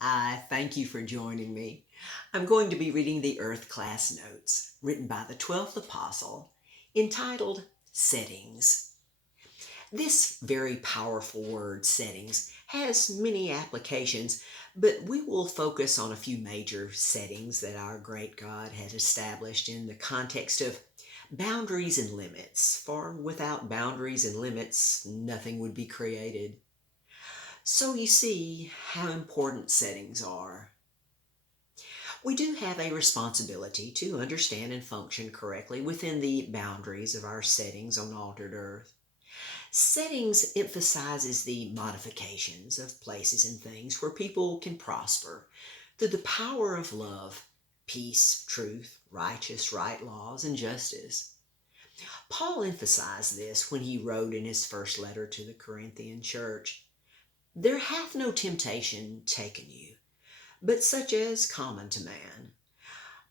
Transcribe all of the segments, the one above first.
I thank you for joining me. I'm going to be reading the Earth Class Notes, written by the 12th Apostle, entitled Settings. This very powerful word, settings, has many applications, but we will focus on a few major settings that our great God had established in the context of boundaries and limits, for without boundaries and limits, nothing would be created. So you see how important settings are. We do have a responsibility to understand and function correctly within the boundaries of our settings on altered earth. Settings emphasizes the modifications of places and things where people can prosper through the power of love, peace, truth, righteous, right laws, and justice. Paul emphasized this when he wrote in his first letter to the Corinthian church, "There hath no temptation taken you, but such as common to man.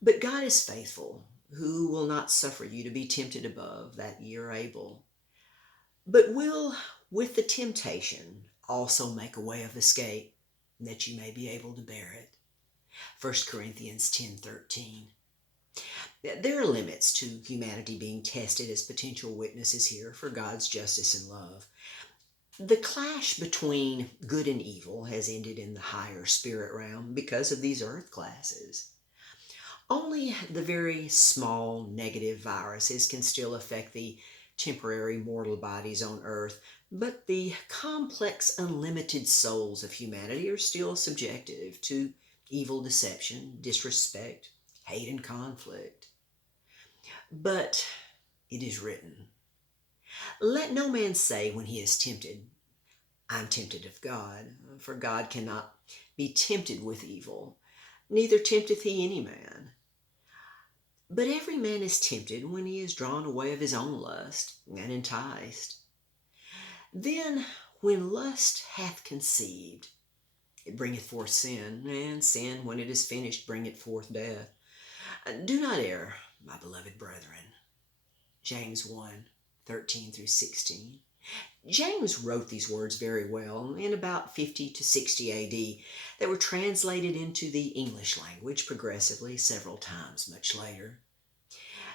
But God is faithful, who will not suffer you to be tempted above that ye are able, but will with the temptation also make a way of escape, that you may be able to bear it." 1 Corinthians 10:13. There are limits to humanity being tested as potential witnesses here for God's justice and love. The clash between good and evil has ended in the higher spirit realm because of these earth classes. Only the very small negative viruses can still affect the temporary mortal bodies on earth, but the complex, unlimited souls of humanity are still subjective to evil deception, disrespect, hate, and conflict. But it is written, "Let no man say when he is tempted, I'm tempted of God, for God cannot be tempted with evil, neither tempteth he any man. But every man is tempted when he is drawn away of his own lust, and enticed. Then when lust hath conceived, it bringeth forth sin, and sin, when it is finished, bringeth forth death. Do not err, my beloved brethren." James 1:13-16. James wrote these words very well in about 50 to 60 AD that were translated into the English language progressively several times much later.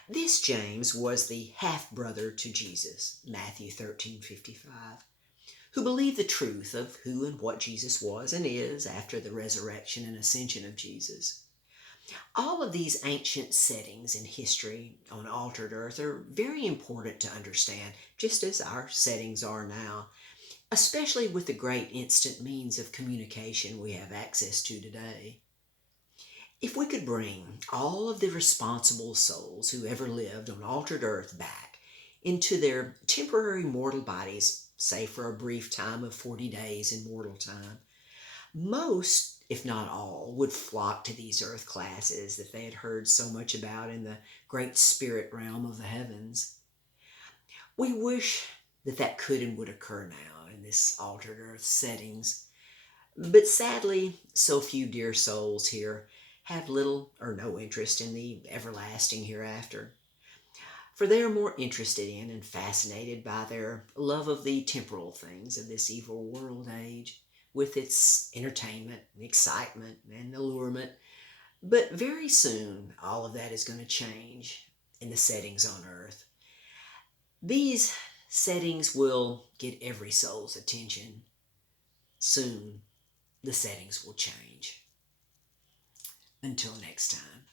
This James was the half-brother to Jesus, Matthew 13:55, who believed the truth of who and what Jesus was and is after the resurrection and ascension of Jesus. All of these ancient settings in history on altered earth are very important to understand, just as our settings are now, especially with the great instant means of communication we have access to today. If we could bring all of the responsible souls who ever lived on altered earth back into their temporary mortal bodies, say for a brief time of 40 days in mortal time, most, if not all, would flock to these earth classes that they had heard so much about in the great spirit realm of the heavens. We wish that that could and would occur now in this altered earth settings. But sadly, so few dear souls here have little or no interest in the everlasting hereafter, for they are more interested in and fascinated by their love of the temporal things of this evil world age, with its entertainment and excitement and allurement. But very soon, all of that is going to change in the settings on earth. These settings will get every soul's attention. Soon, the settings will change. Until next time.